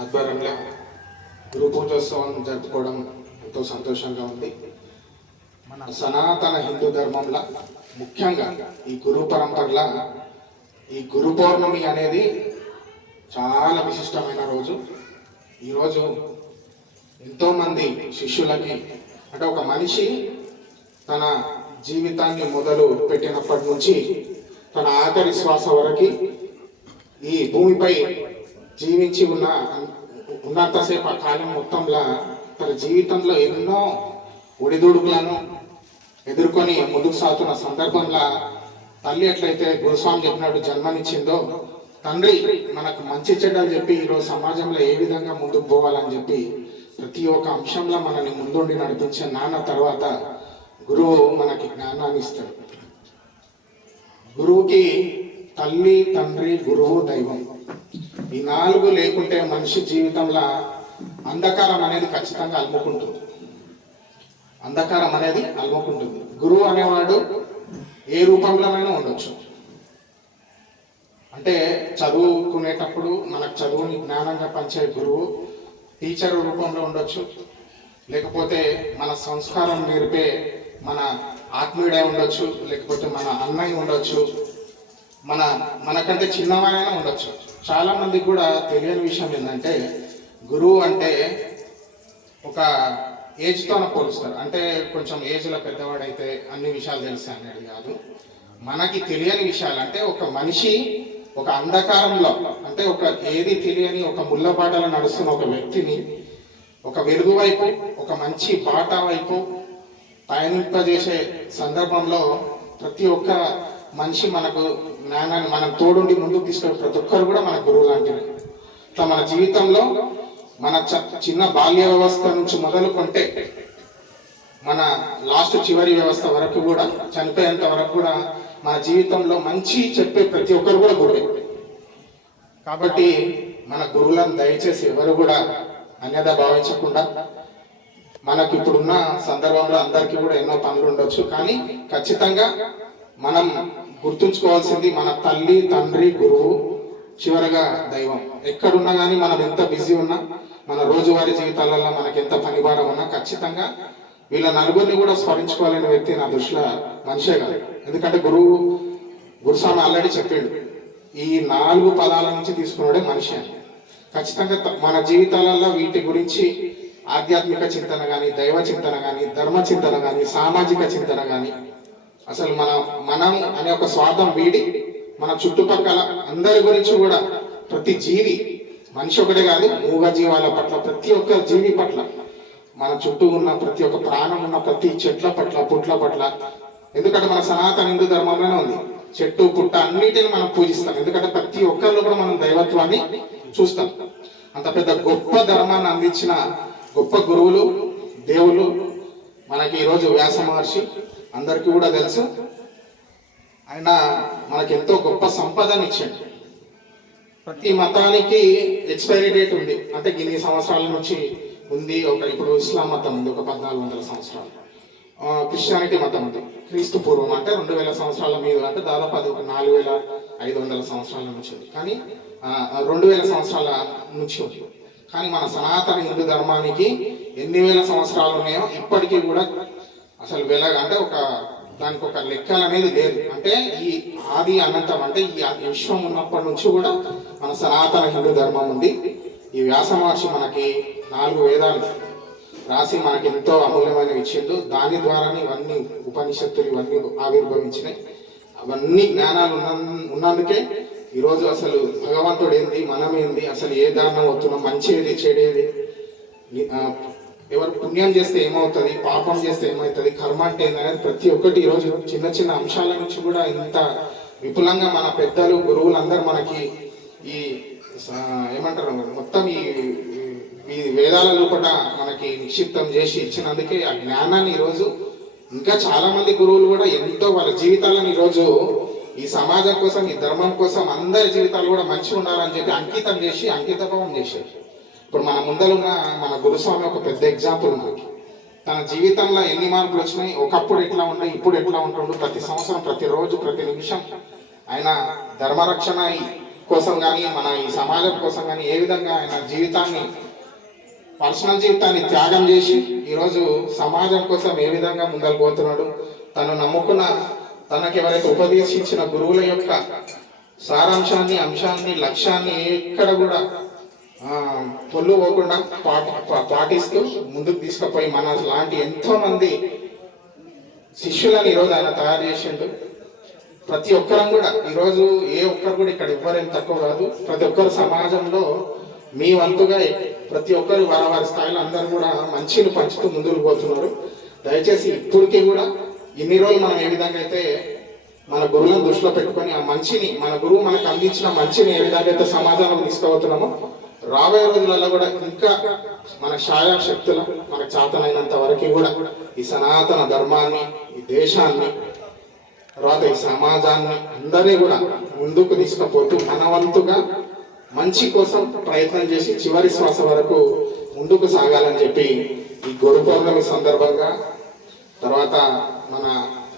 ఆధ్వర్యంలో గురు పూజోత్సవం జరుపుకోవడం ఎంతో సంతోషంగా ఉంది. మన సనాతన హిందూ ధర్మంలో ముఖ్యంగా ఈ గురు పరంపరల ఈ గురు పౌర్ణమి అనేది చాలా విశిష్టమైన రోజు. ఈరోజు ఎంతోమంది శిష్యులకి అంటే ఒక మనిషి తన జీవితాన్ని మొదలు పెట్టినప్పటి నుంచి తన ఆఖరి శ్వాస వరకు ఈ భూమిపై జీవించి ఉన్నంతసేపు ఆ కాలం మొత్తంలో తన జీవితంలో ఎన్నో ఒడిదుడుకులను ఎదుర్కొని ముందుకు సాగుతున్న సందర్భంలో తల్లి ఎట్లయితే గురుస్వామి చెప్పినట్టు జన్మనిచ్చిందో తండ్రి మనకు మంచి చెడ్డలు చెప్పి ఈరోజు సమాజంలో ఏ విధంగా ముందుకు పోవాలని చెప్పి ప్రతి ఒక్క అంశంలో మనల్ని ముందుండి నడిపించే నాన్న తర్వాత గురువు మనకి జ్ఞానాన్ని ఇస్తాడు. గురువుకి తల్లి, తండ్రి, గురువు, దైవం ఈ నాలుగు లేకుంటే మనిషి జీవితంలో అంధకారం అనేది ఖచ్చితంగా అలుముకుంటుంది. అంధకారం అనేది అలుముకుంటుంది. గురువు అనేవాడు ఏ రూపంలోనైనా ఉండొచ్చు. అంటే చదువుకునేటప్పుడు మనకు చదువుని జ్ఞానంగా పంచే గురువు టీచర్ రూపంలో ఉండొచ్చు, లేకపోతే మన సంస్కారం నేర్పే మన ఆత్మీయుడే ఉండొచ్చు, లేకపోతే మన అన్నయ్య ఉండొచ్చు, మనకంటే చిన్నవారైనా ఉండొచ్చు. చాలా మందికి కూడా తెలియని విషయం ఏంటంటే గురువు అంటే ఒక ఏజ్తో పోలుస్తారు. అంటే కొంచెం ఏజ్లో పెద్దవాడైతే అన్ని విషయాలు తెలుసు అనేది కాదు. మనకి తెలియని విషయాలు అంటే ఒక మనిషి ఒక అంధకారంలో అంటే ఒక ఏది తెలియని ఒక ముళ్ళబాటలో నడుస్తున్న ఒక వ్యక్తిని ఒక వెలుగు వైపు ఒక మంచి బాట వైపు పయనింపజేసే సందర్భంలో ప్రతి ఒక్క మనిషి మనకు జ్ఞానాన్ని మనం తోడుండి ముందుకు తీసుకెళ్ళి ప్రతి ఒక్కరు కూడా మన గురువు లాంటివి. ఇట్లా మన జీవితంలో మన చిన్న బాల్య వ్యవస్థ నుంచి మొదలుకుంటే మన లాస్ట్ చివరి వ్యవస్థ వరకు కూడా చనిపోయేంత వరకు కూడా మన జీవితంలో మంచి చెప్పే ప్రతి ఒక్కరు కూడా గురువే. కాబట్టి మన గురువులను దయచేసి ఎవరు కూడా అన్యదా భావించకుండా, మనకి ఇప్పుడున్న సందర్భంలో అందరికీ కూడా ఎన్నో పనులు ఉండొచ్చు, కానీ ఖచ్చితంగా మనం గుర్తుంచుకోవాల్సింది మన తల్లి, తండ్రి, గురువు, చివరగా దైవం. ఎక్కడున్నా కానీ మనం ఎంత బిజీ ఉన్నా, మన రోజువారీ జీవితాలలో మనకి ఎంత పని భారం ఉన్నా ఖచ్చితంగా వీళ్ళ నలుగురిని కూడా స్మరించుకోవాలనే వ్యక్తి నా దృష్టిలో మనిషే కాదు. ఎందుకంటే గురుస్వామి ఆల్రెడీ చెప్పాడు, ఈ 4 పదాల నుంచి తీసుకున్నాడే మనిషి అని. ఖచ్చితంగా మన జీవితాలలో వీటి గురించి ఆధ్యాత్మిక చింతన కానీ, దైవ చింతన కానీ, ధర్మ చింతన కానీ, సామాజిక చింతన కానీ, అసలు మనం అనే ఒక స్వార్థం వీడి మన చుట్టుపక్కల అందరి గురించి కూడా ప్రతి జీవి, మనిషి ఒకటే కాదు, మూగ జీవాల పట్ల, ప్రతి ఒక్క జీవి పట్ల, మన చుట్టూ ఉన్న ప్రతి ఒక్క ప్రాణం ఉన్న ప్రతి చెట్ల పట్ల, పుట్ల పట్ల. ఎందుకంటే మన సనాతన హిందూ ధర్మంలోనే ఉంది, చెట్టు పుట్ట అన్నిటిని మనం పూజిస్తాం. ఎందుకంటే ప్రతి ఒక్కరిలో కూడా మనం దైవత్వాన్ని చూస్తాం. అంత పెద్ద గొప్ప ధర్మాన్ని అందించిన గొప్ప గురువులు, దేవుళ్ళు మనకి ఈరోజు వ్యాస మహర్షి అందరికీ కూడా తెలుసు. ఆయన మనకి ఎంతో గొప్ప సంపదను ఇచ్చాడు. ప్రతి మతానికి ఎక్స్పైరీ డేట్ ఉంది. అంటే ఇన్ని సంవత్సరాల నుంచి ఉంది. ఇప్పుడు ఇస్లాం మతం ఉంది, ఒక 1400 సంవత్సరాలు. క్రిస్టియానిటీ మతం ఉంది, క్రీస్తు పూర్వం అంటే 2000 సంవత్సరాల మీద, అంటే దాదాపు అది ఒక 4500 సంవత్సరాల నుంచి ఉంది. కానీ 2000 సంవత్సరాల నుంచి ఉంది. కానీ మన సనాతన హిందూ ధర్మానికి ఎన్ని వేల సంవత్సరాలు ఉన్నాయో ఇప్పటికీ కూడా అసలు అంటే దానికి ఒక లెక్కలు అనేది లేదు. అంటే ఈ ఆది అనంతం, అంటే ఈ విశ్వం ఉన్నప్పటి నుంచి కూడా మన సనాతన హిందూ ధర్మం ఉంది. ఈ వ్యాస మహర్షి మనకి 4 వేదాలు రాసి మనకి ఎంతో అమూల్యమైనవి ఇచ్చిండు. దాని ద్వారానే ఇవన్నీ ఉపనిషత్తులు ఇవన్నీ ఆవిర్భవించినాయి. అవన్నీ జ్ఞానాలు ఉన్నందుకే ఈరోజు అసలు భగవంతుడు ఏంది, మనం ఏంది, అసలు ఏ దారుణం వస్తున్నాం, మంచి ఏది, చెడేది, ఎవరు పుణ్యం చేస్తే ఏమవుతుంది, పాపం చేస్తే ఏమవుతుంది, కర్మ అంటే ఏందనేది ప్రతి ఒక్కటి ఈరోజు చిన్న చిన్న అంశాల నుంచి కూడా ఇంత విపులంగా మన పెద్దలు, గురువులు అందరూ మనకి ఈ ఏమంటారు మొత్తం ఈ వేదాలలో కూడా మనకి నిక్షిప్తం చేసి ఇచ్చినందుకే ఆ జ్ఞానాన్ని ఈరోజు ఇంకా చాలా మంది గురువులు కూడా ఎంతో వాళ్ళ జీవితాలను ఈరోజు ఈ సమాజం కోసం, ఈ ధర్మం కోసం అందరి జీవితాలు కూడా మంచిగా ఉండాలని చెప్పి అంకితం చేసి అంకితభావం చేశారు. ఇప్పుడు మన ముందరున్న మన గురుస్వామి ఒక పెద్ద ఎగ్జాంపుల్ మనకి. తన జీవితంలో ఎన్ని మార్పులు వచ్చినాయి, ఒకప్పుడు ఎట్లా ఉన్నాయి, ఇప్పుడు ఎట్లా ఉంటుండు, ప్రతి సంవత్సరం, ప్రతిరోజు, ప్రతి నిమిషం ఆయన ధర్మరక్షణ కోసం కానీ మన ఈ సమాజం కోసం కానీ ఏ విధంగా ఆయన జీవితాన్ని, పర్సనల్ జీవితాన్ని త్యాగం చేసి ఈరోజు సమాజం కోసం ఏ విధంగా ముందరు పోతున్నాడు, తను నమ్ముకున్న, తనకు ఎవరైతే ఉపదేశించిన గురువుల యొక్క సారాంశాన్ని, అంశాన్ని, లక్ష్యాన్ని ఎక్కడ కూడా పొల్లు పోకుండా పాటిస్తూ ముందుకు తీసుకుపోయి మన లాంటి ఎంతో మంది శిష్యులను ఈరోజు ఆయన తయారు చేసిండు. ప్రతి ఒక్కరం కూడా ఈరోజు ఏ ఒక్కరు కూడా ఇక్కడ ఇవ్వరేం తక్కువ కాదు. ప్రతి ఒక్కరు సమాజంలో మీ వంతుగా ప్రతి ఒక్కరు వారి స్థాయిలో అందరూ కూడా మంచిని పంచుతూ ముందుకు పోతున్నారు. దయచేసి ఇప్పటికీ కూడా ఇన్ని రోజులు మనం ఏ విధంగా అయితే మన గురువులను దృష్టిలో పెట్టుకొని ఆ మంచిని, మన గురువు మనకు అందించిన మంచిని ఏ విధంగా అయితే సమాజంలో తీసుకుపోతున్నామో, రాబోయే రోజులలో కూడా ఇంకా మన ఛాయాశక్తులు మనకు చేతనైనంత వరకు కూడా ఈ సనాతన ధర్మాన్ని, ఈ దేశాన్ని, తర్వాత ఈ సమాజాన్ని అందరినీ కూడా ముందుకు తీసుకుపోతూ మన వంతుగా మంచి కోసం ప్రయత్నం చేసి చివరి శ్వాస వరకు ముందుకు సాగాలని చెప్పి ఈ గురు పౌర్ణమి సందర్భంగా, తర్వాత మన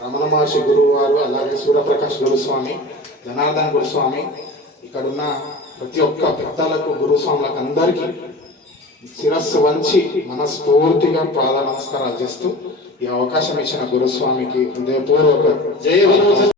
రమణ మహర్షి గురువు వారు, అలాగే సూర్యప్రకాష్ గురుస్వామి, జనార్దన్ గురుస్వామి, ఇక్కడున్న ప్రతి ఒక్క పెద్దలకు, గురుస్వాములకు అందరికీ శిరస్సు వంచి మనస్ఫూర్తిగా పాద నమస్కారాలు చేస్తూ ఈ అవకాశం ఇచ్చిన గురుస్వామికి హృదయపూర్వక జయ.